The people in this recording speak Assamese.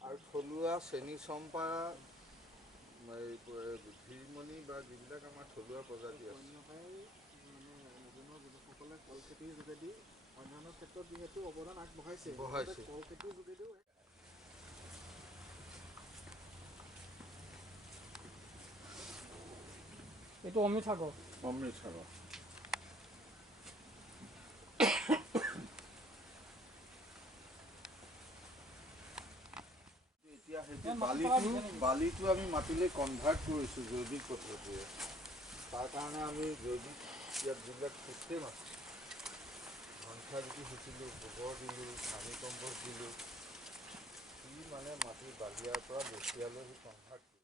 আৰু থলুৱা চেনী চম্পা ধীৰমণি বা যিবিলাক আমাৰ থলুৱা প্ৰজাতি আছে নিবনুৱা যুৱকসকলে কল খেতিৰ যোগেদি অন্যান্য ক্ষেত্ৰত যিহেতু অৱদান আগবঢ়াইছে কল খেতিৰ যোগেদিও এইটো অমৃত সাগৰ এতিয়া সেইটো বালিটো আমি মাটিলৈ কনভাৰ্ট কৰিছোঁ জৈৱিক পদ্ধতিৰে তাৰ কাৰণে আমি জৈৱিক ইয়াত যিবিলাক চিষ্টেম আছে ঘনচা গুটি সিঁচিলোঁ গোবৰ দিলোঁ ভাৰ্মি কম্পষ্ট দিলোঁ সি মানে মাটিৰ বালিয়াৰ পৰা বচিয়ালৈ সি কনভাৰ্ট